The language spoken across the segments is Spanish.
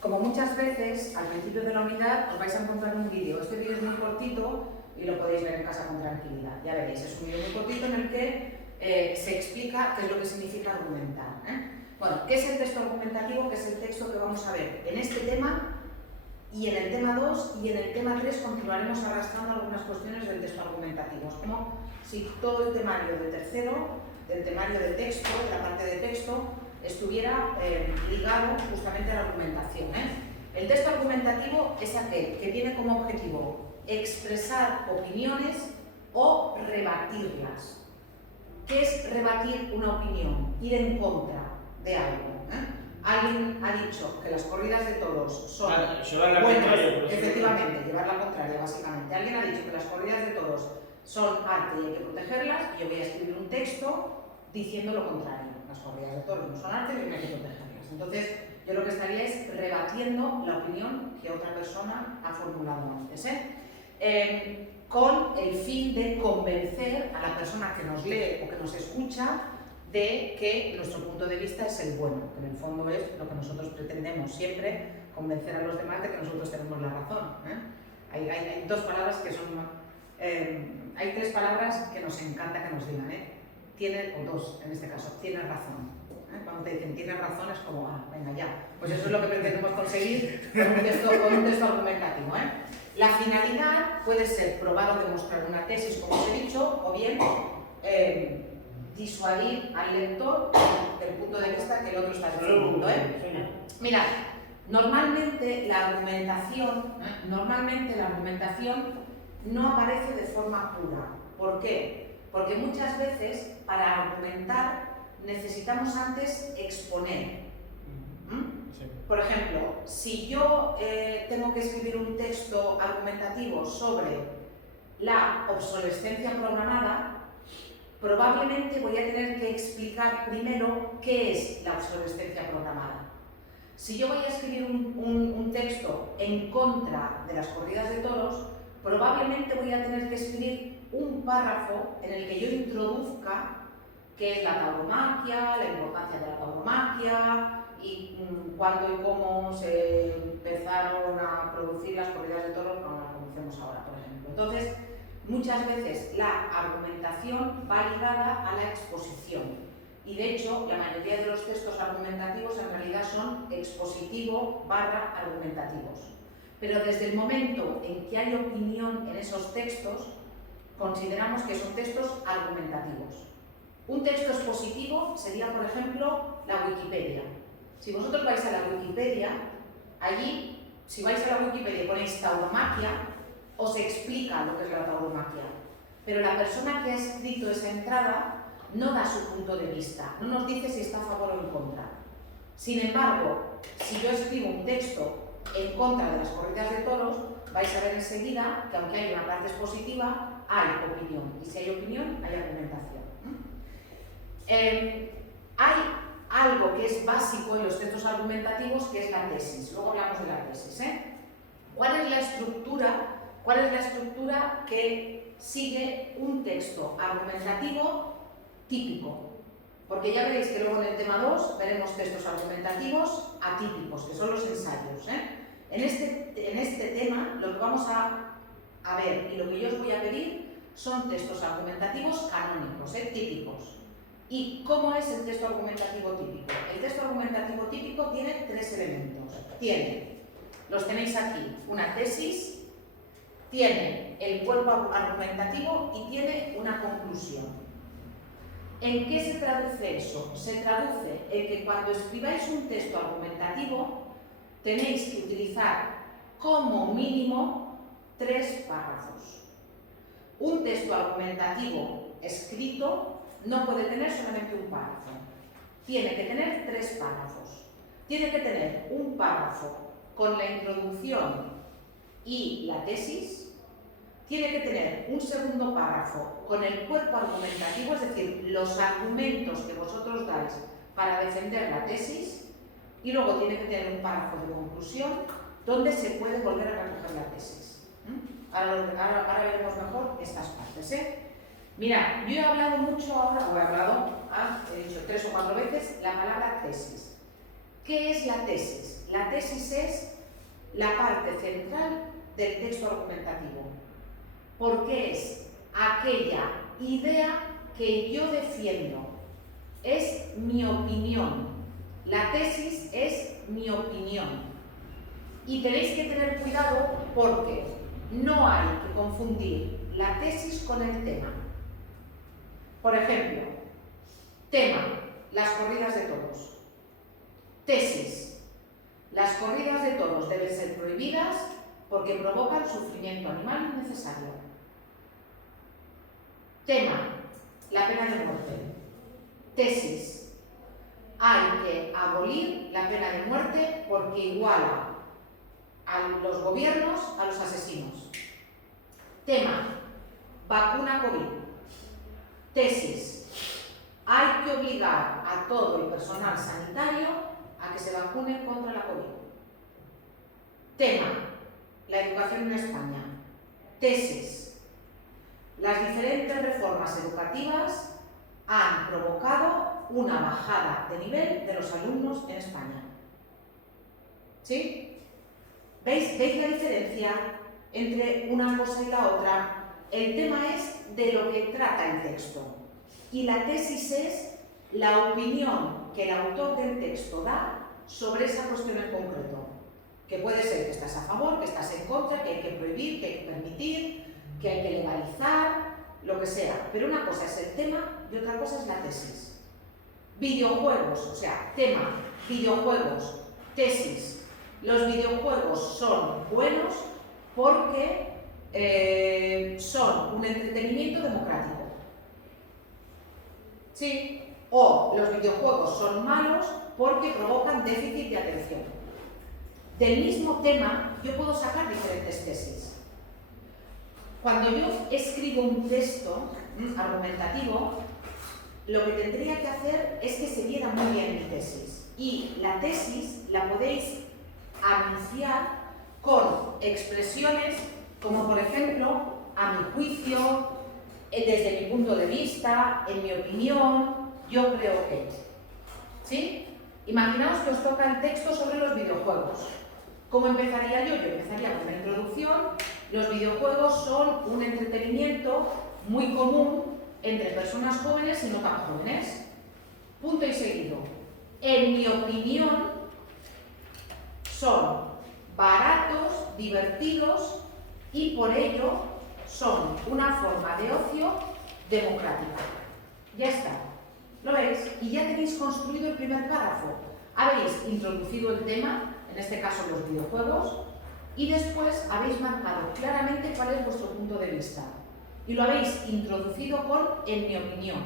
Como muchas veces, al principio de la unidad os vais a encontrar un vídeo. Este vídeo es muy cortito y lo podéis ver en casa con tranquilidad. Ya veréis, es un vídeo muy cortito en el que se explica qué es lo que significa argumentar. Bueno, ¿qué es el texto argumentativo? Que es el texto que vamos a ver en este tema y en el tema 2 y en el tema 3 continuaremos arrastrando algunas cuestiones del texto argumentativo. Es como si todo el temario de tercero, del temario de texto, de la parte de texto, estuviera ligado justamente a la argumentación. El texto argumentativo es aquel que tiene como objetivo expresar opiniones o rebatirlas. ¿Qué es rebatir una opinión? Ir en contra de algo. Alguien ha dicho que las corridas de toros son buenas, efectivamente, llevar la contraria, básicamente. Alguien ha dicho que las corridas de toros son arte y hay que protegerlas, y yo voy a escribir un texto diciendo lo contrario. Las corridas de toros no son arte y hay que protegerlas. Entonces, yo lo que estaría es rebatiendo la opinión que otra persona ha formulado antes. Con el fin de convencer a la persona que nos lee o que nos escucha de que nuestro punto de vista es el bueno, que en el fondo es lo que nosotros pretendemos siempre, convencer a los demás de que nosotros tenemos la razón. Hay dos palabras que son... hay tres palabras que nos encanta que nos digan, tiene, o dos en este caso, tienes razón. Cuando te dicen tienes razón es como, venga ya, pues eso es lo que pretendemos conseguir con un texto argumentativo. La finalidad puede ser probar o demostrar una tesis, como os he dicho, o bien disuadir al lector del punto de vista que el otro está defendiendo. Mirad, normalmente la argumentación no aparece de forma pura. ¿Por qué? Porque muchas veces para argumentar necesitamos antes exponer. Por ejemplo, si yo tengo que escribir un texto argumentativo sobre la obsolescencia programada, probablemente voy a tener que explicar primero qué es la obsolescencia programada. Si yo voy a escribir un texto en contra de las corridas de toros, probablemente voy a tener que escribir un párrafo en el que yo introduzca qué es la tauromaquia, la importancia de la tauromaquia y cuándo y cómo se empezaron a producir las corridas de toros como las conocemos ahora, por ejemplo. Entonces, muchas veces la argumentación va ligada a la exposición. Y de hecho, la mayoría de los textos argumentativos en realidad son expositivo/argumentativos. Pero desde el momento en que hay opinión en esos textos, consideramos que son textos argumentativos. Un texto expositivo sería, por ejemplo, la Wikipedia. Si vosotros vais a la Wikipedia, allí, si vais a la Wikipedia y ponéis tauromaquia, os explica lo que es la tauromaquia. Pero la persona que ha escrito esa entrada no da su punto de vista, no nos dice si está a favor o en contra. Sin embargo, si yo escribo un texto en contra de las corridas de toros, vais a ver enseguida que aunque hay una parte expositiva, hay opinión. Y si hay opinión, hay argumentación. Hay algo que es básico en los textos argumentativos, que es la tesis. Luego hablamos de la tesis. ¿Cuál es la estructura que sigue un texto argumentativo típico? Porque ya veréis que luego en el tema 2 veremos textos argumentativos atípicos, que son los ensayos. En este tema lo que vamos a ver y lo que yo os voy a pedir son textos argumentativos canónicos, típicos. ¿Y cómo es el texto argumentativo típico? El texto argumentativo típico tiene tres elementos. Los tenéis aquí, una tesis, tiene el cuerpo argumentativo y tiene una conclusión. ¿En qué se traduce eso? Se traduce en que cuando escribáis un texto argumentativo tenéis que utilizar como mínimo 3 párrafos. Un texto argumentativo escrito no puede tener solamente un párrafo, tiene que tener 3 párrafos. Tiene que tener un párrafo con la introducción y la tesis, tiene que tener un segundo párrafo con el cuerpo argumentativo, es decir, los argumentos que vosotros dais para defender la tesis, y luego tiene que tener un párrafo de conclusión donde se puede volver a recoger la tesis. Ahora veremos mejor estas partes. Mira, yo he hablado mucho ahora, he dicho 3 o 4 veces la palabra tesis. ¿Qué es la tesis? La tesis es la parte central del texto argumentativo, porque es aquella idea que yo defiendo, es mi opinión. La tesis es mi opinión. Y tenéis que tener cuidado porque no hay que confundir la tesis con el tema. Por ejemplo, tema, las corridas de toros. Tesis, las corridas de toros deben ser prohibidas porque provocan sufrimiento animal innecesario. Tema, la pena de muerte. Tesis, hay que abolir la pena de muerte porque iguala a los gobiernos a los asesinos. Tema, vacuna COVID. Tesis, hay que obligar a todo el personal sanitario a que se vacune contra la COVID. Tema, la educación en España. Tesis, las diferentes reformas educativas han provocado una bajada de nivel de los alumnos en España. ¿Sí? ¿Veis la diferencia entre una cosa y la otra? El tema es de lo que trata el texto y la tesis es la opinión que el autor del texto da sobre esa cuestión en concreto, que puede ser que estás a favor, que estás en contra, que hay que prohibir, que hay que permitir, que hay que legalizar, lo que sea. Pero una cosa es el tema y otra cosa es la tesis. Videojuegos, o sea, tema, videojuegos, tesis. Los videojuegos son buenos porque son un entretenimiento democrático. ¿Sí? O los videojuegos son malos porque provocan déficit de atención. Del mismo tema yo puedo sacar diferentes tesis. Cuando yo escribo un texto argumentativo, lo que tendría que hacer es que se viera muy bien mi tesis. Y la tesis la podéis anunciar con expresiones como, por ejemplo, a mi juicio, desde mi punto de vista, en mi opinión, yo creo que. ¿Sí? Imaginaos que os toca el texto sobre los videojuegos. ¿Cómo empezaría yo? Yo empezaría con la introducción. Los videojuegos son un entretenimiento muy común entre personas jóvenes y no tan jóvenes. Punto y seguido. En mi opinión, son baratos, divertidos y por ello son una forma de ocio democrática. Ya está. ¿Lo veis? Y ya tenéis construido el primer párrafo. Habéis introducido el tema, en este caso los videojuegos, y después habéis marcado claramente cuál es vuestro punto de vista. Y lo habéis introducido con en mi opinión,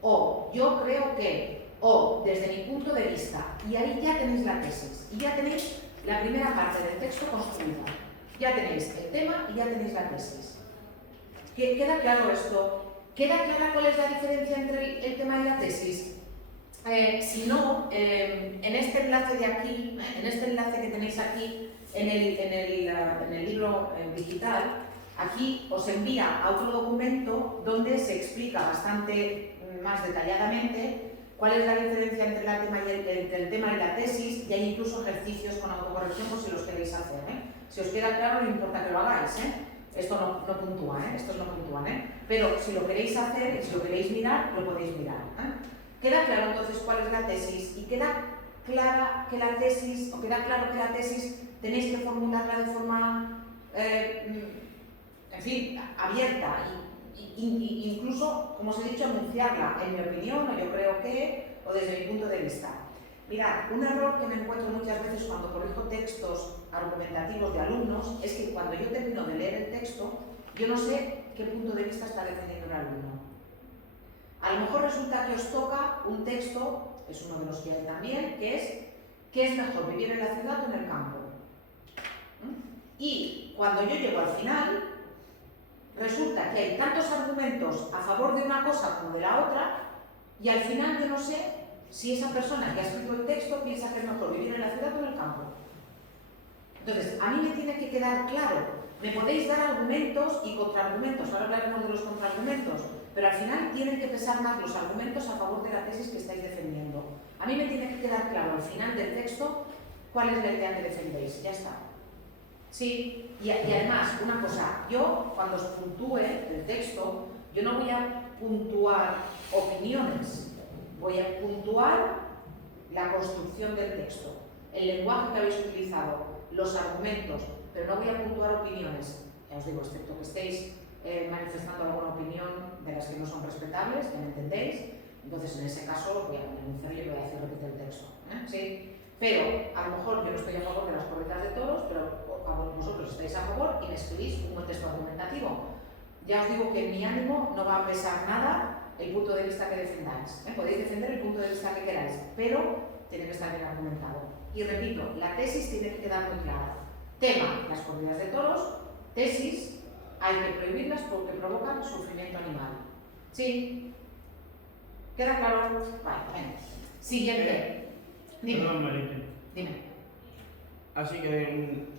o yo creo que, o desde mi punto de vista. Y ahí ya tenéis la tesis. Y ya tenéis la primera parte del texto construida. Ya tenéis el tema y ya tenéis la tesis. ¿Queda claro esto? ¿Queda clara cuál es la diferencia entre el tema y la tesis? Si no, en este enlace de aquí, en este enlace que tenéis aquí en el libro digital, aquí os envía a otro documento donde se explica bastante más detalladamente cuál es la diferencia entre el tema y la tesis, y hay incluso ejercicios con autocorrección por si los queréis hacer. Si os queda claro, no importa que lo hagáis. Esto no puntúa, estos no puntúan. Pero si lo queréis hacer y si lo queréis mirar, lo podéis mirar. Queda claro entonces cuál es la tesis y queda claro que la tesis tenéis que formularla de forma, en fin, abierta y incluso, como os he dicho, anunciarla en mi opinión, o yo creo que, o desde mi punto de vista. Mirad, un error que me encuentro muchas veces cuando corrijo textos argumentativos de alumnos es que cuando yo termino de leer el texto, yo no sé qué punto de vista está defendiendo el alumno. A lo mejor resulta que os toca un texto, es uno de los que hay también, que es ¿qué es mejor, vivir en la ciudad o en el campo? Y cuando yo llego al final, resulta que hay tantos argumentos a favor de una cosa como de la otra, y al final yo no sé si esa persona que ha escrito el texto piensa que es mejor vivir en la ciudad o en el campo. Entonces, a mí me tiene que quedar claro. Me podéis dar argumentos y contraargumentos, ahora hablaremos de los contraargumentos, pero al final tienen que pesar más los argumentos a favor de la tesis que estáis defendiendo. A mí me tiene que quedar claro al final del texto cuál es la idea que defendéis, ya está. Sí, y además, una cosa, yo cuando os puntúe el texto, yo no voy a puntuar opiniones, voy a puntuar la construcción del texto, el lenguaje que habéis utilizado, los argumentos, pero no voy a puntuar opiniones, ya os digo, excepto que estéis manifestando alguna opinión de las que no son respetables, ya me entendéis, entonces en ese caso voy a poner un cerrillo y voy a decir repite el texto, ¿sí? Pero a lo mejor yo no estoy a favor de las corridas de toros, pero vosotros estáis a favor y me escribís un buen texto argumentativo. Ya os digo que en mi ánimo no va a pesar nada el punto de vista que defendáis. Podéis defender el punto de vista que queráis, pero tiene que estar bien argumentado. Y repito, la tesis tiene que quedar muy clara. Tema, las corridas de toros. Tesis, hay que prohibirlas porque provocan sufrimiento animal. ¿Sí? ¿Queda claro? Vale, venga. Siguiente. Dime. Perdón, Marita. Dime. Así que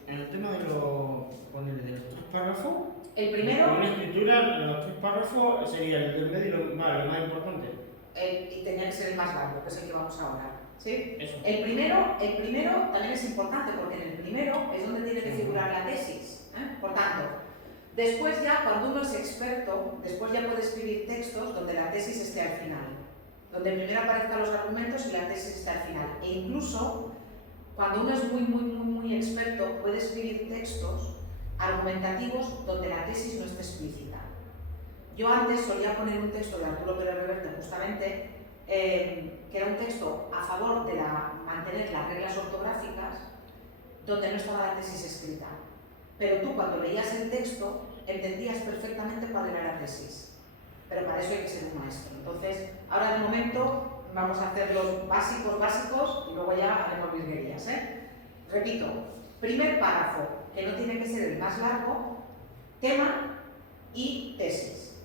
en el tema de de los 3 párrafos, El primero. con una escritura, los 3 párrafos sería el del medio y el más importante. Y tenía que ser el más largo, que es el que vamos a hablar. ¿Sí? Eso. El primero también es importante porque en el primero es donde tiene que figurar la tesis. Por tanto, después ya, cuando uno es experto, después ya puede escribir textos donde la tesis esté al final. Donde primero aparezcan los argumentos y la tesis esté al final. E incluso, cuando uno es muy experto, puede escribir textos argumentativos donde la tesis no esté explícita. Yo antes solía poner un texto de Arturo Pérez Reverte, justamente, que era un texto a favor de mantener las reglas ortográficas, donde no estaba la tesis escrita. Pero tú, cuando leías el texto, entendías perfectamente cuál era la tesis. Pero para eso hay que ser un maestro. Entonces, ahora de momento vamos a hacer los básicos y luego ya haremos virguerías. Repito, primer párrafo, que no tiene que ser el más largo, tema y tesis.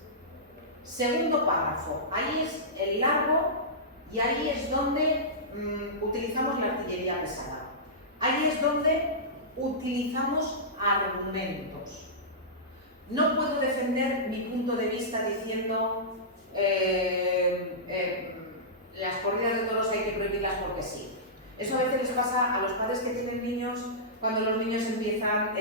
Segundo párrafo, ahí es el largo y ahí es donde utilizamos la artillería pesada. Ahí es donde utilizamos argumentos. No puedo defender mi punto de vista diciendo las corridas de toros hay que prohibirlas porque sí. Eso a veces les pasa a los padres que tienen niños cuando los niños empiezan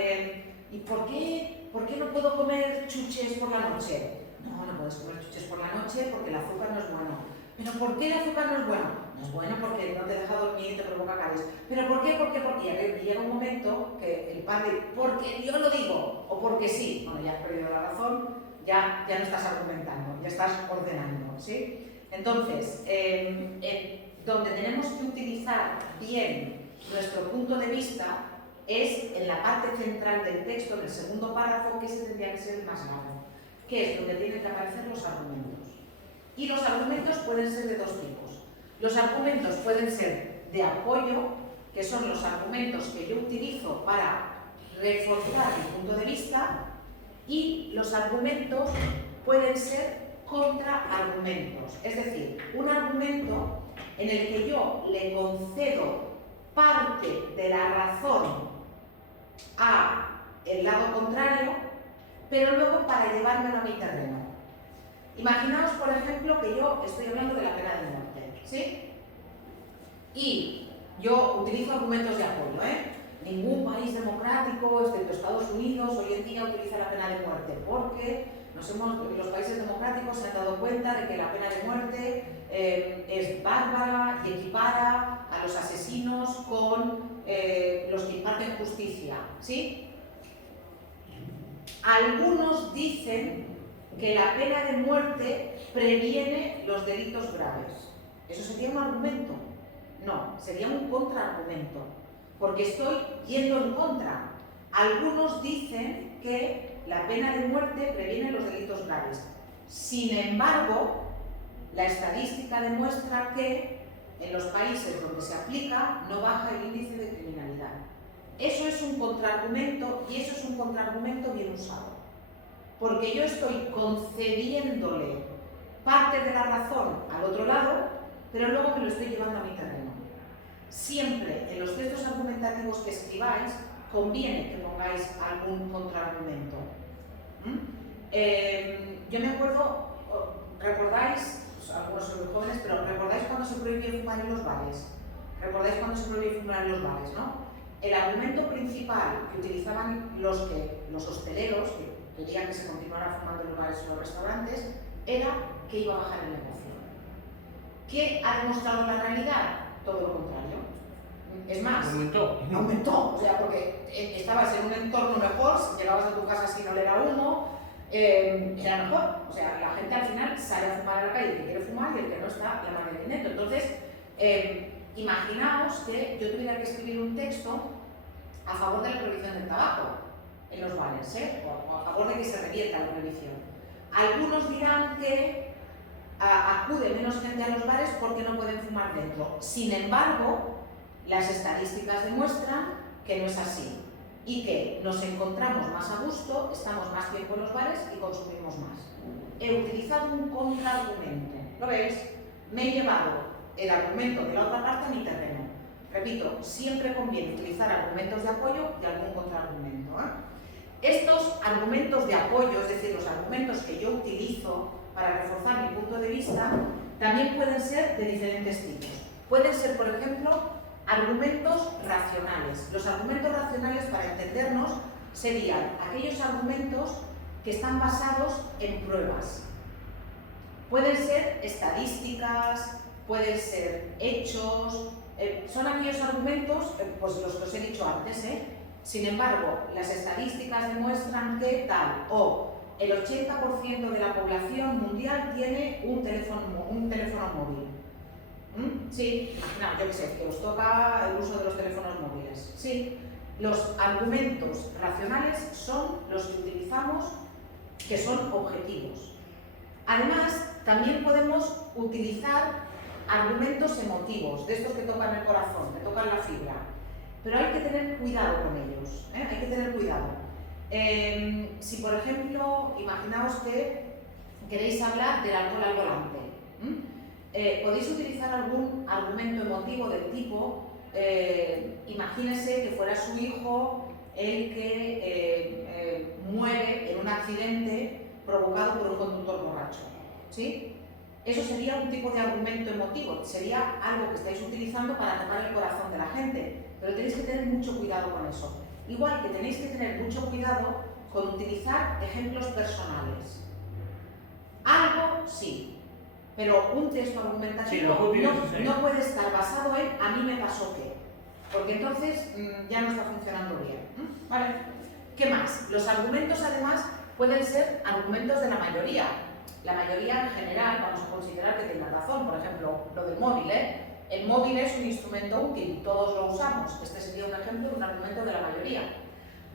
¿y por qué no puedo comer chuches por la noche? No puedes comer chuches por la noche porque el azúcar no es bueno. ¿Pero por qué el azúcar no es bueno? No es bueno porque no te deja dormir y te provoca caries. ¿Pero por qué? Y llega un momento que el padre, porque yo lo digo, o porque sí, bueno, ya has perdido la razón, ya no estás argumentando, ya estás ordenando, ¿sí? Entonces, donde tenemos que utilizar bien nuestro punto de vista es en la parte central del texto, en el segundo párrafo, que ese tendría que ser el más largo, que es donde tienen que aparecer los argumentos. Y los argumentos pueden ser de dos tipos. Los argumentos pueden ser de apoyo, que son los argumentos que yo utilizo para reforzar mi punto de vista, y los argumentos pueden ser contraargumentos. Es decir, un argumento en el que yo le concedo parte de la razón a el lado contrario, pero luego para llevármelo a mi terreno. Imaginaos, por ejemplo, que yo estoy hablando de la pena de muerte, ¿sí? Y yo utilizo argumentos de apoyo, Ningún país democrático, excepto Estados Unidos, hoy en día utiliza la pena de muerte, porque los países democráticos se han dado cuenta de que la pena de muerte es bárbara y equipara a los asesinos con los que imparten justicia, ¿sí? Algunos dicen que la pena de muerte previene los delitos graves. ¿Eso sería un argumento? No, sería un contraargumento, porque estoy yendo en contra. Algunos dicen que la pena de muerte previene los delitos graves. Sin embargo, la estadística demuestra que en los países donde se aplica no baja el índice de criminalidad. Eso es un contraargumento y eso es un contraargumento bien usado. Porque yo estoy concediéndole parte de la razón al otro lado, pero luego me lo estoy llevando a mi terreno. Siempre en los textos argumentativos que escribáis, conviene que pongáis algún contraargumento. Yo me acuerdo, ¿recordáis? pues, algunos son muy jóvenes, pero ¿recordáis cuando se prohibió fumar en los bares? ¿Recordáis cuando se prohibió fumar en los bares, no? El argumento principal que utilizaban los hosteleros, que querían que se continuara fumando en los bares o los restaurantes, era que iba a bajar el negocio. ¿Qué ha demostrado la realidad? Todo lo contrario. Es más, aumentó, o sea, porque estabas en un entorno mejor, llegabas a tu casa sin oler a humo, era mejor. O sea, la gente al final sale a fumar a la calle, el que quiere fumar y el que no está, la madre de dentro. Entonces, imaginaos que yo tuviera que escribir un texto a favor de la prohibición del tabaco en los bares, o a favor de que se revierta la prohibición. Algunos dirán que acude menos gente a los bares porque no pueden fumar dentro. Sin embargo, las estadísticas demuestran que no es así y que nos encontramos más a gusto, estamos más tiempo en los bares y consumimos más. He utilizado un contraargumento. ¿Lo veis? Me he llevado el argumento de la otra parte a mi terreno. Repito, siempre conviene utilizar argumentos de apoyo y algún contraargumento. Estos argumentos de apoyo, es decir, los argumentos que yo utilizo para reforzar mi punto de vista, también pueden ser de diferentes tipos. Pueden ser, por ejemplo, argumentos racionales. Los argumentos racionales, para entendernos, serían aquellos argumentos que están basados en pruebas. Pueden ser estadísticas, pueden ser hechos, son aquellos argumentos, pues los que os he dicho antes, Sin embargo, las estadísticas demuestran que tal o el 80% de la población mundial tiene un teléfono móvil. Sí, imaginaos, yo qué sé, que os toca el uso de los teléfonos móviles. Sí, los argumentos racionales son los que utilizamos, que son objetivos. Además, también podemos utilizar argumentos emotivos, de estos que tocan el corazón, que tocan la fibra. Pero hay que tener cuidado con ellos, hay que tener cuidado. Si, por ejemplo, imaginaos que queréis hablar del alcohol al volante, podéis utilizar algún argumento emotivo del tipo, imagínese que fuera su hijo el que muere en un accidente provocado por un conductor borracho, ¿sí? Eso sería un tipo de argumento emotivo, sería algo que estáis utilizando para tocar el corazón de la gente, pero tenéis que tener mucho cuidado con eso. Igual que tenéis que tener mucho cuidado con utilizar ejemplos personales. Algo sí, pero un texto argumentativo no puede estar basado en "a mí me pasó qué", porque entonces ya no está funcionando bien. ¿Vale? ¿Qué más? Los argumentos, además, pueden ser argumentos de la mayoría. La mayoría en general vamos a considerar que tenga razón. Por ejemplo, lo del móvil, El móvil es un instrumento útil, todos lo usamos. Este sería un ejemplo de un argumento de la mayoría.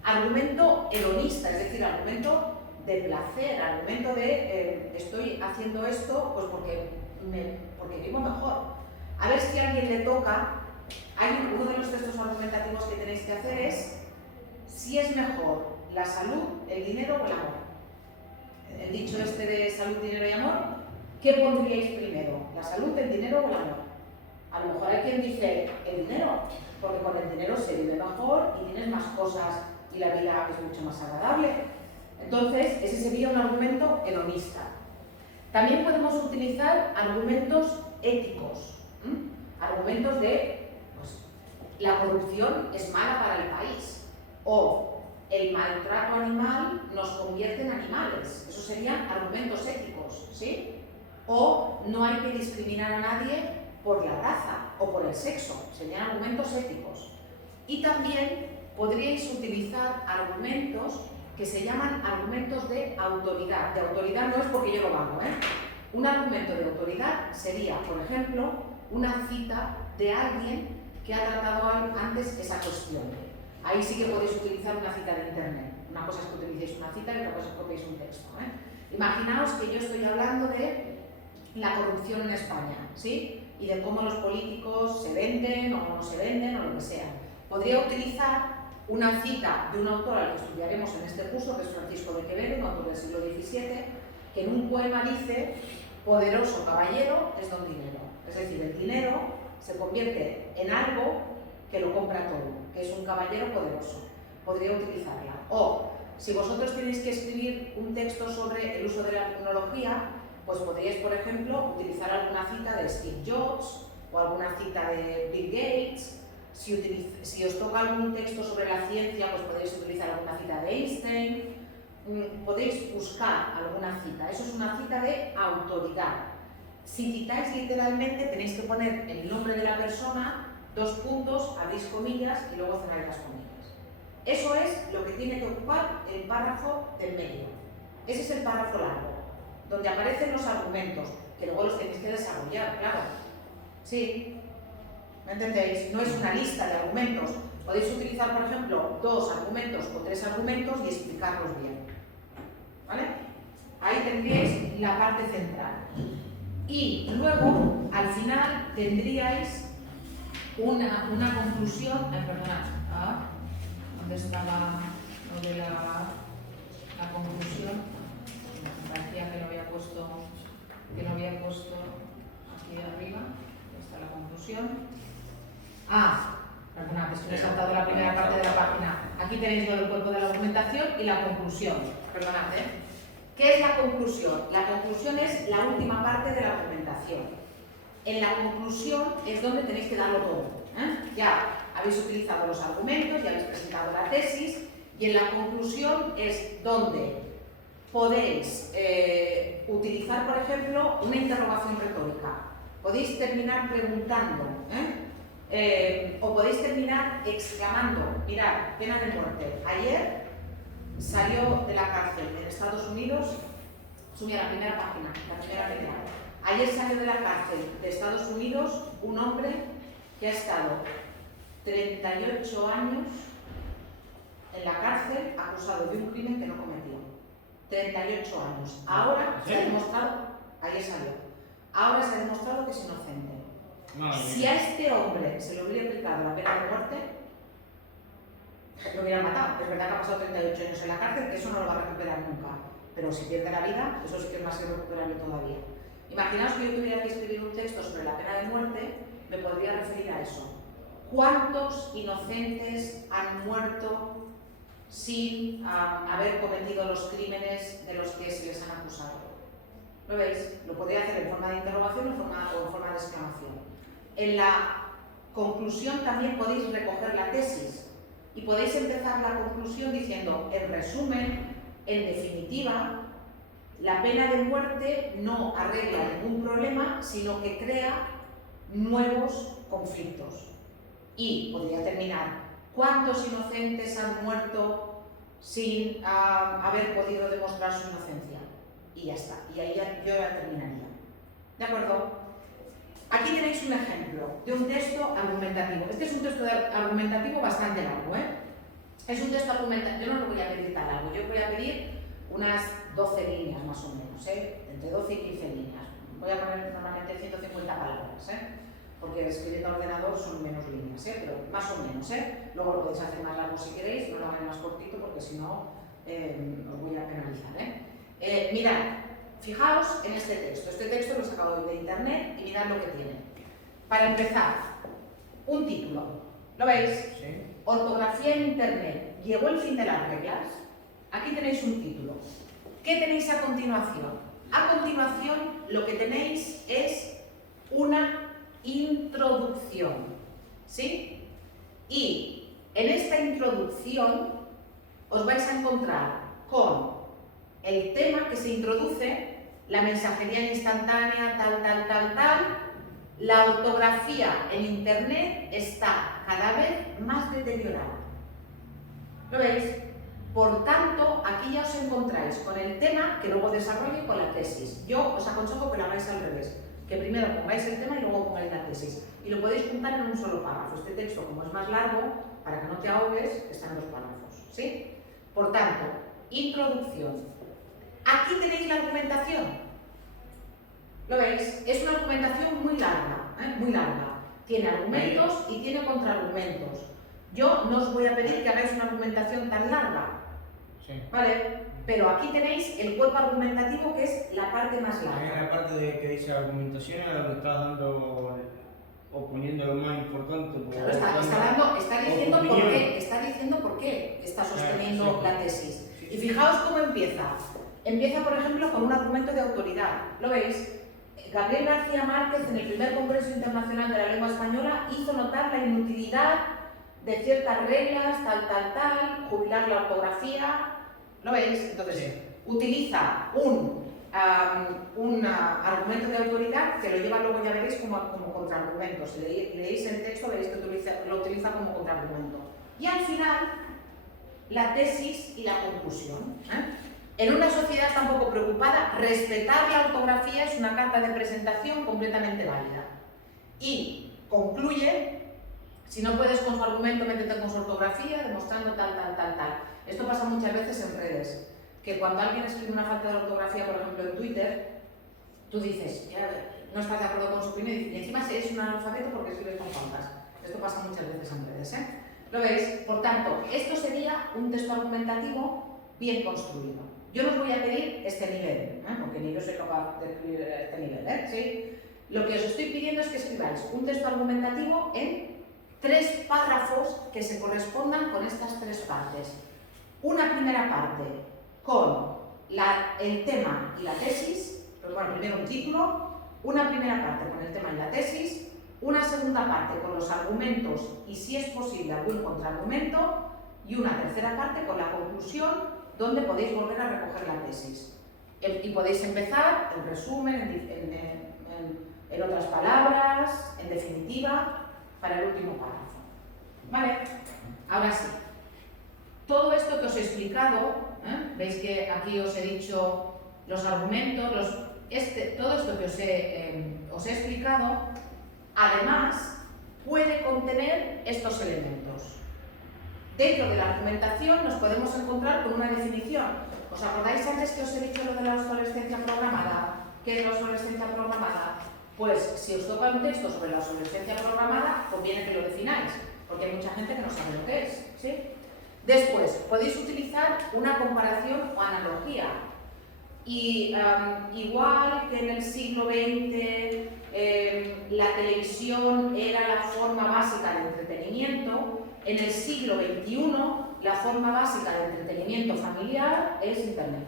Argumento hedonista, es decir, argumento de placer, argumento de estoy haciendo esto pues porque vivo mejor. A ver si a alguien le toca. Uno de los textos argumentativos que tenéis que hacer es si es mejor la salud, el dinero o el amor. El dicho este de salud, dinero y amor, ¿qué pondríais primero? ¿La salud, el dinero o el amor? A lo mejor hay quien dice el dinero, porque con el dinero se vive mejor y tienes más cosas y la vida es mucho más agradable. Entonces, ese sería un argumento hedonista. También podemos utilizar argumentos éticos, argumentos de, pues, la corrupción es mala para el país, o el maltrato animal nos convierte en animales. Esos serían argumentos éticos, ¿sí? O no hay que discriminar a nadie por la raza o por el sexo, serían argumentos éticos. Y también podríais utilizar argumentos que se llaman argumentos de autoridad. De autoridad no es porque yo lo hago, Un argumento de autoridad sería, por ejemplo, una cita de alguien que ha tratado antes esa cuestión. Ahí sí que podéis utilizar una cita de internet. Una cosa es que utilicéis una cita y otra cosa es que copiéis un texto. Imaginaos que yo estoy hablando de la corrupción en España, ¿sí? Y de cómo los políticos se venden o no se venden o lo que sea. Podría utilizar una cita de un autor al que estudiaremos en este curso, que es Francisco de Quevedo, un autor del siglo XVII, que en un poema dice: poderoso caballero es don dinero. Es decir, el dinero se convierte en algo que lo compra todo, que es un caballero poderoso. Podría utilizarla. O, si vosotros tenéis que escribir un texto sobre el uso de la tecnología, pues podríais, por ejemplo, utilizar alguna cita de Steve Jobs o alguna cita de Bill Gates. Si os toca algún texto sobre la ciencia, pues podéis utilizar alguna cita de Einstein. Podéis buscar alguna cita. Eso es una cita de autoridad. Si citáis literalmente, tenéis que poner el nombre de la persona, 2 puntos, abrís comillas y luego cerráis las comillas. Eso es lo que tiene que ocupar el párrafo del medio. Ese es el párrafo largo, donde aparecen los argumentos, que luego los tenéis que desarrollar, claro. Sí, ¿me entendéis? No es una lista de argumentos. Podéis utilizar, por ejemplo, 2 argumentos o 3 argumentos y explicarlos bien. ¿Vale? Ahí tendríais la parte central. Y luego, al final, tendríais una conclusión. Perdonad, ¿dónde estaba lo de la conclusión? Me parecía que lo había puesto aquí arriba. Está la conclusión. Perdonad, es que me he saltado la primera parte de la página. Aquí tenéis lo del cuerpo de la documentación y la conclusión. Perdonad, ¿Qué es la conclusión? La conclusión es la última parte de la argumentación. En la conclusión es donde tenéis que darlo todo. Ya habéis utilizado los argumentos, ya habéis presentado la tesis, y en la conclusión es donde podéis utilizar, por ejemplo, una interrogación retórica. Podéis terminar preguntando, o podéis terminar exclamando. Mirad, pena de muerte. Ayer salió de la cárcel en Estados Unidos, subí a la primera página, la primera línea. Ayer salió de la cárcel de Estados Unidos un hombre que ha estado 38 años en la cárcel acusado de un crimen que no cometió. 38 años. Ahora se ha demostrado, ayer salió, ahora se ha demostrado que es inocente. Si a este hombre se le hubiera aplicado la pena de muerte, lo hubieran matado. Es verdad que ha pasado 38 años en la cárcel, que eso no lo va a recuperar nunca. Pero si pierde la vida, eso sí que es más irrecuperable todavía. Imaginaos que yo tuviera que escribir un texto sobre la pena de muerte, me podría referir a eso. ¿Cuántos inocentes han muerto sin haber cometido los crímenes de los que se les han acusado? ¿Lo veis? Lo podría hacer en forma de interrogación o en forma de exclamación. En la conclusión también podéis recoger la tesis y podéis empezar la conclusión diciendo, en resumen, en definitiva, la pena de muerte no arregla ningún problema, sino que crea nuevos conflictos. Y podría terminar, ¿cuántos inocentes han muerto sin haber podido demostrar su inocencia? Y ya está, y ahí yo ya terminaría. ¿De acuerdo? Aquí tenéis un ejemplo de un texto argumentativo. Este es un texto argumentativo bastante largo, Es un texto argumentativo, yo no lo voy a pedir tan largo, yo voy a pedir unas 12 líneas más o menos, entre 12 y 15 líneas. Voy a poner normalmente 150 palabras, porque escribiendo al ordenador son menos líneas, pero más o menos, Luego lo podéis hacer más largo si queréis, no lo hagáis más cortito porque si no os voy a penalizar, Mirad, fijaos en este texto. Este texto lo he sacado de internet y mirad lo que tiene. Para empezar, un título. ¿Lo veis? Sí. Ortografía en internet. ¿Llegó el fin de las reglas? Aquí tenéis un título. ¿Qué tenéis a continuación? A continuación lo que tenéis es una introducción, ¿sí? Y en esta introducción os vais a encontrar con el tema que se introduce, la mensajería instantánea, tal. La ortografía en internet está cada vez más deteriorada. ¿Lo veis? Por tanto, aquí ya os encontráis con el tema que luego desarrolle con la tesis. Yo os aconsejo que lo hagáis al revés, que primero pongáis el tema y luego pongáis la tesis. Y lo podéis juntar en un solo párrafo. Este texto, como es más largo, para que no te ahogues, está en 2 párrafos, ¿sí? Por tanto, introducción. Aquí tenéis la argumentación. ¿Lo veis? Es una argumentación muy larga, muy larga. Tiene argumentos y tiene contraargumentos. Yo no os voy a pedir que hagáis una argumentación tan larga, ¿vale? Pero aquí tenéis el cuerpo argumentativo, que es la parte más larga. En la parte de que dice argumentación, a lo que está dando o poniendo lo más importante. Claro, está diciendo por qué está sosteniendo la tesis. Y fijaos cómo empieza. empieza, por ejemplo, con un argumento de autoridad. ¿Lo veis? Gabriel García Márquez, en el primer Congreso Internacional de la Lengua Española, hizo notar la inutilidad de ciertas reglas, tal, jubilar la ortografía. ¿Lo veis? Entonces, utiliza un argumento de autoridad que lo lleva luego, ya veréis, como contraargumento. Si leéis el texto, veréis que lo utiliza como contraargumento. Y al final, la tesis y la conclusión. En una sociedad tan poco preocupada, respetar la ortografía es una carta de presentación completamente válida. Y concluye, si no puedes con su argumento, métete con su ortografía, demostrando tal. Esto pasa muchas veces en redes, que cuando alguien escribe una falta de ortografía, por ejemplo en Twitter, tú dices, no estás de acuerdo con su opinión y encima eres un analfabeto porque escribes con faltas. Esto pasa muchas veces en redes, ¿eh? ¿Lo veis? Por tanto, esto sería un texto argumentativo bien construido. Yo no os voy a pedir este nivel, porque ni yo soy capaz de escribir este nivel, ¿sí? Lo que os estoy pidiendo es que escribáis un texto argumentativo en 3 párrafos que se correspondan con estas 3 partes. Una primera parte con el tema y la tesis, bueno, primero un título, una primera parte con el tema y la tesis, una segunda parte con los argumentos y, si es posible, algún contraargumento, y una tercera parte con la conclusión, donde podéis volver a recoger la tesis. Y podéis empezar el resumen, en otras palabras, en definitiva, para el último párrafo. ¿Vale? Ahora sí. Todo esto que os he explicado, veis que aquí os he dicho los argumentos, todo esto que os he explicado, además puede contener estos elementos. Dentro de la argumentación nos podemos encontrar con una definición. ¿Os acordáis antes que os he dicho lo de la obsolescencia programada? ¿Qué es la obsolescencia programada? Pues si os toca un texto sobre la obsolescencia programada, conviene que lo defináis, porque hay mucha gente que no sabe lo que es, ¿sí? Después, podéis utilizar una comparación o analogía. Y igual que en el siglo XX la televisión era la forma básica de entretenimiento, en el siglo XXI la forma básica de entretenimiento familiar es Internet.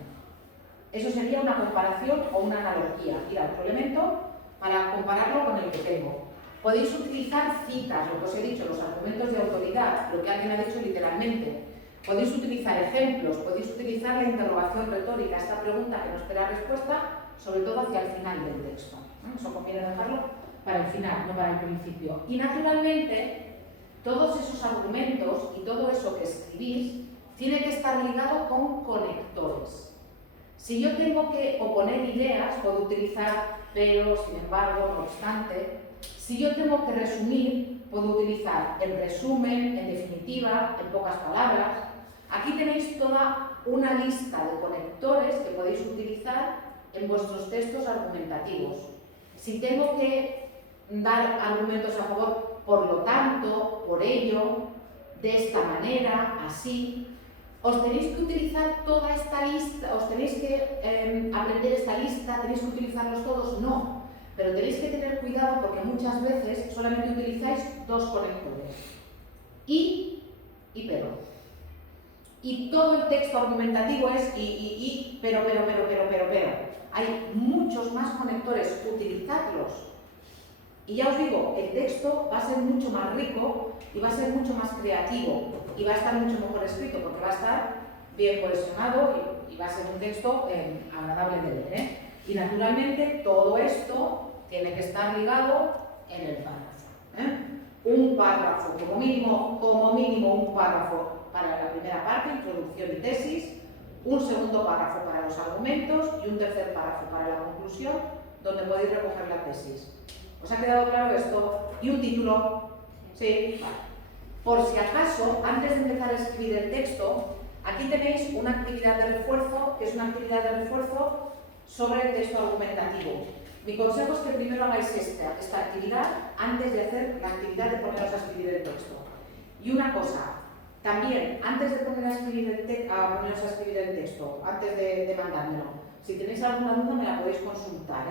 Eso sería una comparación o una analogía. Mira, otro elemento para compararlo con el que tengo. Podéis utilizar citas, lo que os he dicho, los argumentos de autoridad, lo que alguien ha dicho literalmente. Podéis utilizar ejemplos, podéis utilizar la interrogación retórica, esta pregunta que no espera respuesta, sobre todo hacia el final del texto. Eso conviene dejarlo para el final, no para el principio. Y naturalmente, todos esos argumentos y todo eso que escribís tiene que estar ligado con conectores. Si yo tengo que oponer ideas, puedo utilizar pero, sin embargo, no obstante. Si yo tengo que resumir, puedo utilizar el resumen, en definitiva, en pocas palabras. Aquí tenéis toda una lista de conectores que podéis utilizar en vuestros textos argumentativos. Si tengo que dar argumentos a favor, por lo tanto, por ello, de esta manera, así, os tenéis que utilizar toda esta lista, os tenéis que aprender esta lista, tenéis que utilizarlos todos, no. Pero tenéis que tener cuidado porque muchas veces solamente utilizáis 2 conectores. Y pero. Y todo el texto argumentativo es pero. Hay muchos más conectores, utilizadlos. Y ya os digo, el texto va a ser mucho más rico y va a ser mucho más creativo y va a estar mucho mejor escrito porque va a estar bien cohesionado y va a ser un texto agradable de leer, Y naturalmente todo esto tiene que estar ligado en el párrafo. Un párrafo, como mínimo un párrafo para la primera parte, introducción y tesis, un segundo párrafo para los argumentos y un tercer párrafo para la conclusión, donde podéis recoger la tesis. ¿Os ha quedado claro esto? ¿Y un título? ¿Sí? Vale. Por si acaso, antes de empezar a escribir el texto, aquí tenéis una actividad de refuerzo, que es una actividad de refuerzo sobre el texto argumentativo. Mi consejo es que primero hagáis esta actividad antes de hacer la actividad de poneros a escribir el texto. Y una cosa, también, antes de poneros a escribir el texto, antes de mandármelo, si tenéis alguna duda me la podéis consultar,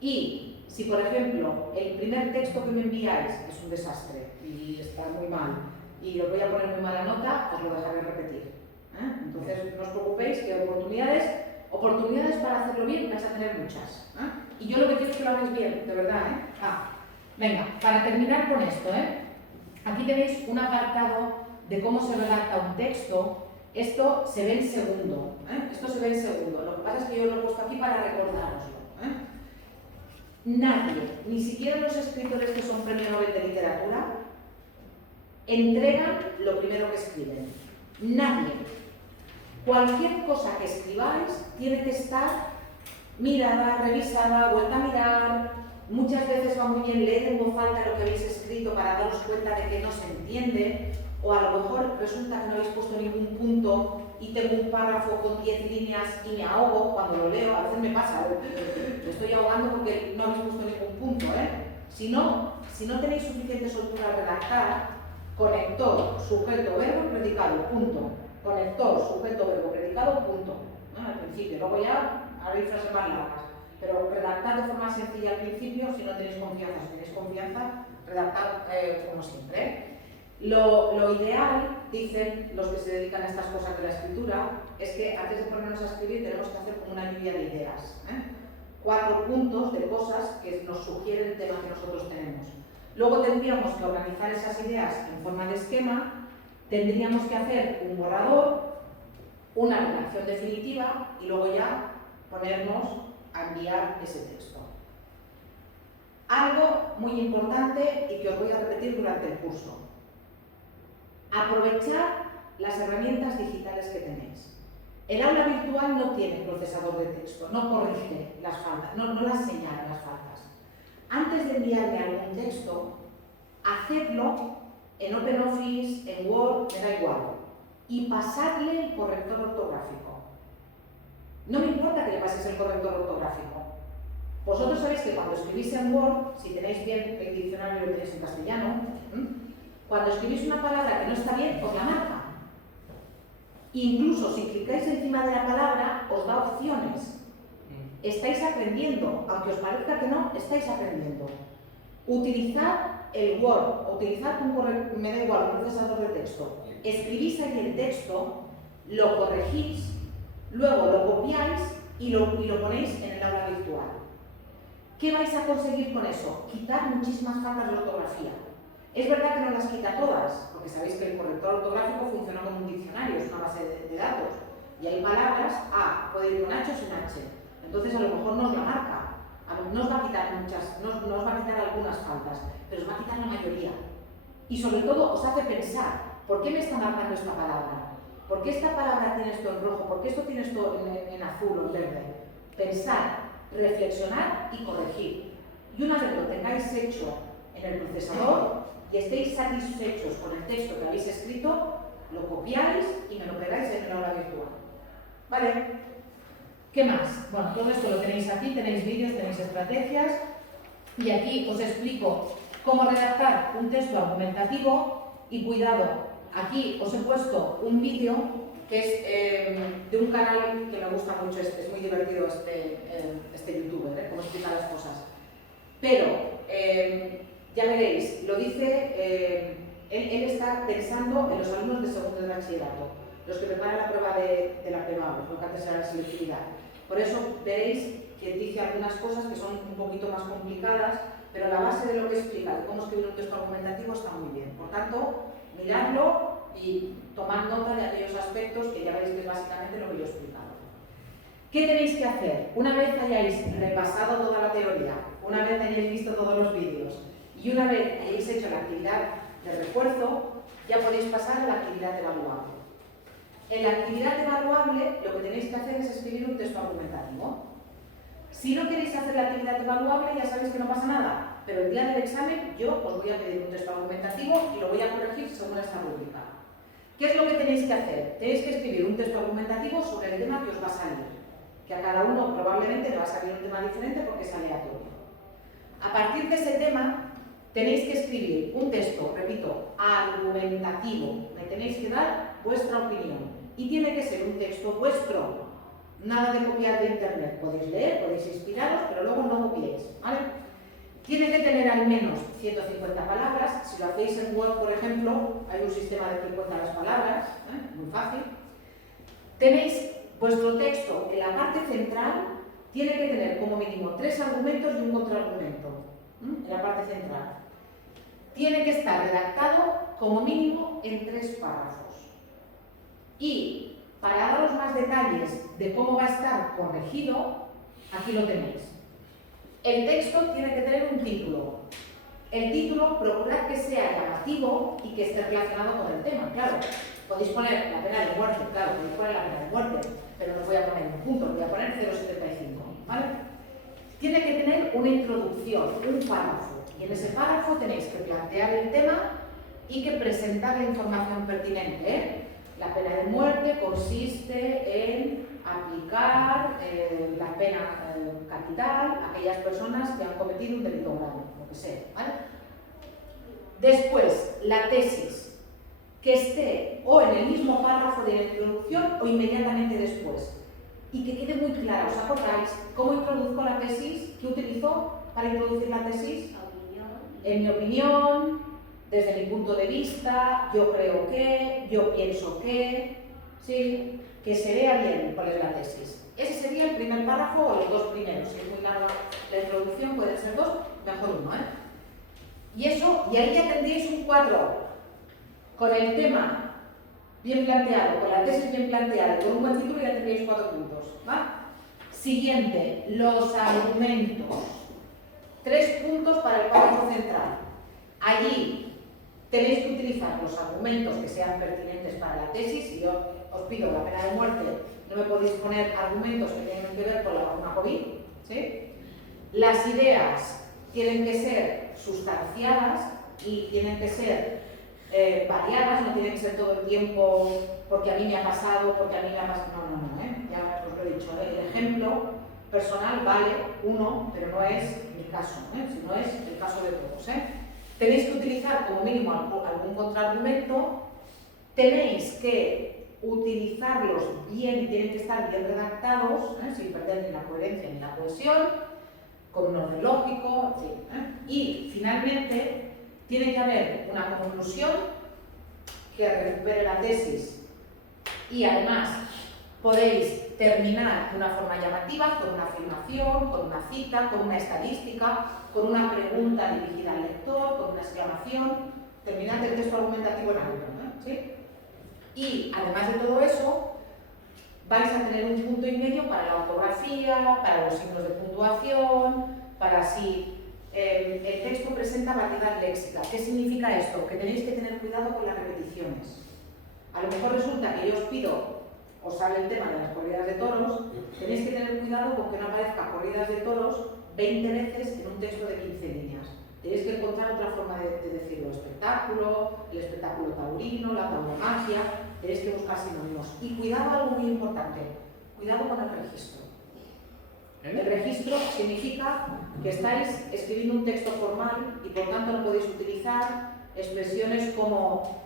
Y si, por ejemplo, el primer texto que me enviáis es un desastre y está muy mal y os voy a poner muy mala nota, os lo dejaré repetir. Entonces, no os preocupéis que oportunidades Oportunidades para hacerlo bien vais a tener muchas. Y yo lo que quiero es que lo hagáis bien, de verdad. Venga, para terminar con esto, aquí tenéis un apartado de cómo se redacta un texto. Esto se ve en segundo. Esto se ve en segundo. Lo que pasa es que yo lo he puesto aquí para recordároslo. Nadie, ni siquiera los escritores que son premio Nobel de literatura, entregan lo primero que escriben. Nadie. Cualquier cosa que escribáis tiene que estar mirada, revisada, vuelta a mirar. Muchas veces va muy bien leer en voz alta lo que habéis escrito para daros cuenta de que no se entiende, o a lo mejor resulta que no habéis puesto ningún punto y tengo un párrafo con 10 líneas y me ahogo cuando lo leo. A veces me pasa, me estoy ahogando porque no habéis puesto ningún punto. Si no tenéis suficiente soltura al redactar, conector, sujeto, verbo, predicado, punto. Conector, sujeto, verbo, predicado, punto. Al principio, luego ya haréis frases más largas. Pero redactar de forma sencilla al principio, si no tenéis confianza. Si tenéis confianza, redactar como siempre. Lo ideal, dicen los que se dedican a estas cosas de la escritura, es que antes de ponernos a escribir tenemos que hacer como una lluvia de ideas. 4 puntos de cosas que nos sugieren el tema que nosotros tenemos. Luego tendríamos que organizar esas ideas en forma de esquema, tendríamos que hacer un borrador, una redacción definitiva y luego ya ponernos a enviar ese texto. Algo muy importante y que os voy a repetir durante el curso. Aprovechar las herramientas digitales que tenéis. El aula virtual no tiene procesador de texto, no corrige las faltas, no las señala las faltas. Antes de enviarme algún texto, hacedlo en OpenOffice, en Word, me da igual, y pasadle el corrector ortográfico. No me importa que le paséis el corrector ortográfico. Vosotros sabéis que cuando escribís en Word, si tenéis bien el diccionario lo tenéis en castellano, cuando escribís una palabra que no está bien, os la marca. Incluso si clicáis encima de la palabra, os da opciones. Estáis aprendiendo, aunque os parezca que no, estáis aprendiendo. Utilizad el Word, utilizad me da igual, un procesador de texto. Escribís ahí el texto, lo corregís, luego lo copiáis y lo ponéis en el aula virtual. ¿Qué vais a conseguir con eso? Quitar muchísimas faltas de ortografía. Es verdad que no las quita todas, porque sabéis que el corrector ortográfico funciona como un diccionario, es una base de datos. Y hay palabras, puede ir con H o sin H. Entonces a lo mejor nos la marca. No os va a quitar no os va a quitar algunas faltas, pero os va a quitar la mayoría. Y sobre todo os hace pensar, ¿por qué me está marcando esta palabra? ¿Por qué esta palabra tiene esto en rojo? ¿Por qué esto tiene esto en azul o en verde? Pensar, reflexionar y corregir. Y una vez lo tengáis hecho en el procesador y estéis satisfechos con el texto que habéis escrito, lo copiáis y me lo pegáis en el aula virtual. ¿Vale? ¿Qué más? Bueno, todo esto lo tenéis aquí, tenéis vídeos, tenéis estrategias y aquí os explico cómo redactar un texto argumentativo y cuidado, aquí os he puesto un vídeo que es de un canal que me gusta mucho, es muy divertido este youtuber, cómo explica las cosas. Pero ya veréis, lo dice, él está pensando en los alumnos de segundo de bachillerato, los que preparan la prueba de la PEMA, lo que antes era la selectividad. Por eso veréis que dice algunas cosas que son un poquito más complicadas, pero la base de lo que explica, de cómo escribir un texto argumentativo, está muy bien. Por tanto, miradlo y tomad nota de aquellos aspectos que ya veréis que es básicamente lo que yo he explicado. ¿Qué tenéis que hacer? Una vez hayáis repasado toda la teoría, una vez hayáis visto todos los vídeos y una vez hayáis hecho la actividad de refuerzo, ya podéis pasar a la actividad evaluable. En la actividad evaluable lo que tenéis que hacer es escribir un texto argumentativo. Si no queréis hacer la actividad evaluable, ya sabéis que no pasa nada, pero el día del examen yo os voy a pedir un texto argumentativo y lo voy a corregir según esta rúbrica. ¿Qué es lo que tenéis que hacer? Tenéis que escribir un texto argumentativo sobre el tema que os va a salir, que a cada uno probablemente le va a salir un tema diferente porque es aleatorio. A partir de ese tema tenéis que escribir un texto, repito, argumentativo. Me tenéis que dar vuestra opinión y tiene que ser un texto vuestro. Nada de copiar de internet. Podéis leer, podéis inspiraros, pero luego no copiéis, ¿vale? Tiene que tener al menos 150 palabras. Si lo hacéis en Word, por ejemplo, hay un sistema de que cuenta las palabras, muy fácil. Tenéis vuestro texto en la parte central tiene que tener como mínimo 3 argumentos y un contraargumento. En la parte central. Tiene que estar redactado como mínimo en 3 párrafos. Y para daros más detalles de cómo va a estar corregido, aquí lo tenéis. El texto tiene que tener un título. El título, procurad que sea llamativo y que esté relacionado con el tema. Claro, podéis poner la pena de muerte, claro, podéis poner la pena de muerte, pero no os voy a poner un punto, os voy a poner 0,75, ¿vale? Tiene que tener una introducción, un párrafo, y en ese párrafo tenéis que plantear el tema y que presentar la información pertinente, ¿eh? La pena de muerte consiste en aplicar la pena capital a aquellas personas que han cometido un delito grave, lo que sea, ¿vale? Después, la tesis, que esté o en el mismo párrafo de la introducción o inmediatamente después. Y que quede muy clara, ¿os acordáis cómo introduzco la tesis? ¿Qué utilizo para introducir la tesis? En mi opinión, desde mi punto de vista, yo creo que, yo pienso que, ¿sí? Que se vea bien cuál es la tesis. Ese sería el primer párrafo o los 2 primeros. Si es muy larga la introducción, pueden ser 2, mejor 1, ¿eh? Y ahí ya tendríais un cuadro con el tema bien planteado, con la tesis bien planteada, con un buen título ya tendríais 4 puntos, ¿va? Siguiente, los argumentos. 3 puntos para el párrafo central. Allí tenéis que utilizar los argumentos que sean pertinentes para la tesis. Y yo os pido la pena de muerte, no me podéis poner argumentos que tengan que ver con la vacuna COVID, ¿sí? Las ideas tienen que ser sustanciadas y tienen que ser variadas, no tienen que ser todo el tiempo porque a mí me ha pasado, porque a mí me ha pasado. No, ya os lo he dicho, el ejemplo personal vale 1, pero no es mi caso, sino es el caso de todos. Tenéis que utilizar como mínimo algún contraargumento, tenéis que utilizarlos bien y tienen que estar bien redactados, sin perder ni la coherencia ni la cohesión, con un orden lógico, en fin, y finalmente tiene que haber una conclusión que recupere la tesis y además podéis terminar de una forma llamativa, con una afirmación, con una cita, con una estadística, con una pregunta dirigida al lector, con una exclamación. Terminad el texto argumentativo en algo, ¿sí? Y además de todo eso, vais a tener un punto y medio para la ortografía, para los signos de puntuación, para si el texto presenta variedad léxica. ¿Qué significa esto? Que tenéis que tener cuidado con las repeticiones. A lo mejor resulta que yo os pido, os sale el tema de las corridas de toros, tenéis que tener cuidado con que no aparezca corridas de toros 20 veces en un texto de 15 líneas. Tenéis que encontrar otra forma de decirlo, el espectáculo taurino, la tauromaquia, tenéis que buscar sinónimos. Y cuidado, algo muy importante, cuidado con el registro. El registro significa que estáis escribiendo un texto formal y por tanto no podéis utilizar expresiones como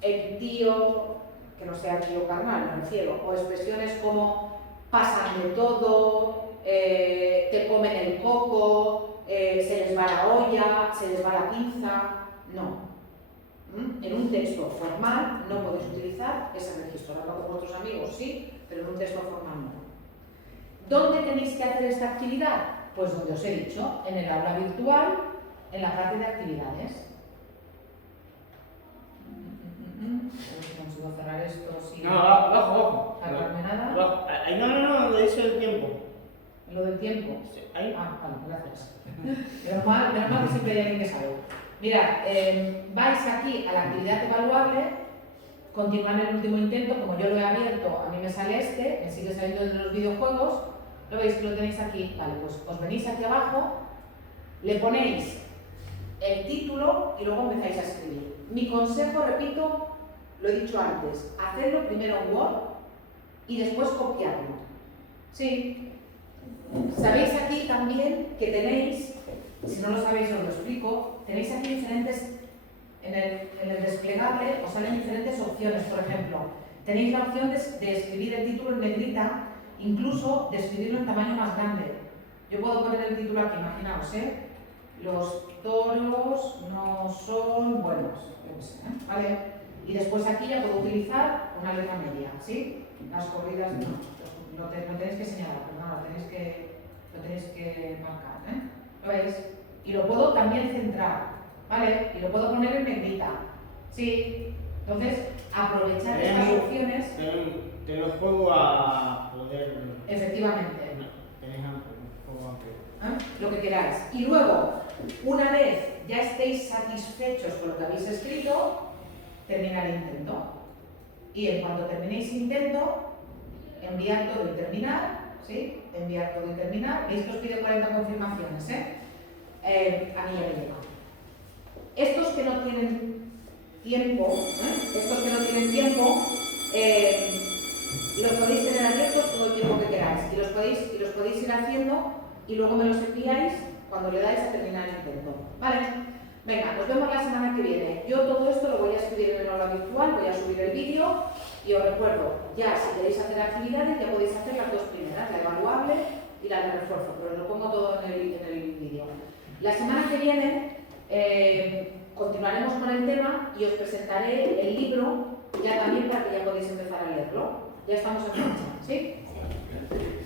el tío, que no sea tío carnal, me refiero, o expresiones como pasan de todo, te comen el coco, se les va la olla, se les va la pinza. No. En un texto formal no podéis utilizar ese registro. Hablando con vuestros amigos sí, pero en un texto formal no. ¿Dónde tenéis que hacer esta actividad? Pues donde os he dicho, en el aula virtual, en la parte de actividades. Vamos a cerrar esto sin abajo. sacarme nada. No, lo dice el tiempo. ¿Lo del tiempo? Sí, ahí. Ah, vale, gracias. Menos mal que siempre hay alguien que sabe. Mirad, vais aquí a la actividad evaluable, continuar el último intento, como yo lo he abierto, a mí me sale me sigue saliendo de los videojuegos, lo veis que lo tenéis aquí, vale, pues os venís aquí abajo, le ponéis el título y luego empezáis a escribir. Mi consejo, repito, lo he dicho antes, hacerlo primero en Word y después copiarlo. Sí. Sabéis aquí también que tenéis, si no lo sabéis os lo explico, tenéis aquí diferentes, en el desplegable os salen diferentes opciones. Por ejemplo, tenéis la opción de escribir el título en negrita, incluso de escribirlo en tamaño más grande. Yo puedo poner el título aquí, imaginaos, los toros no son buenos, ¿vale? Y después aquí ya puedo utilizar una letra media, ¿sí? Las corridas no, lo tenéis que señalar, perdón, lo tenéis que marcar, ¿eh? ¿Lo veis? Y lo puedo también centrar, ¿vale? Y lo puedo poner en negrita, ¿sí? Entonces, aprovechar estas opciones. Te lo juego a poder. Efectivamente. Tenéis juego amplio. Lo que queráis. Y luego, una vez ya estéis satisfechos con lo que habéis escrito, terminar intento. Y en cuanto terminéis intento, enviar todo y terminar, ¿sí? Enviar todo y terminar. Veis que os pide 40 confirmaciones, ¿eh? A mí ya me llega. Estos que no tienen tiempo, los podéis tener abiertos todo el tiempo que queráis y los podéis ir haciendo y luego me los enviáis cuando le dais a terminar el intento. ¿Vale? Venga, nos vemos la semana que viene. Yo todo esto lo voy a escribir en el aula virtual, voy a subir el vídeo y os recuerdo, ya si queréis hacer actividades ya podéis hacer las dos primeras, la evaluable y la de refuerzo, pero os lo pongo todo en el vídeo. La semana que viene continuaremos con el tema y os presentaré el libro ya también para que ya podáis empezar a leerlo. Ya estamos en marcha, ¿sí? Sí.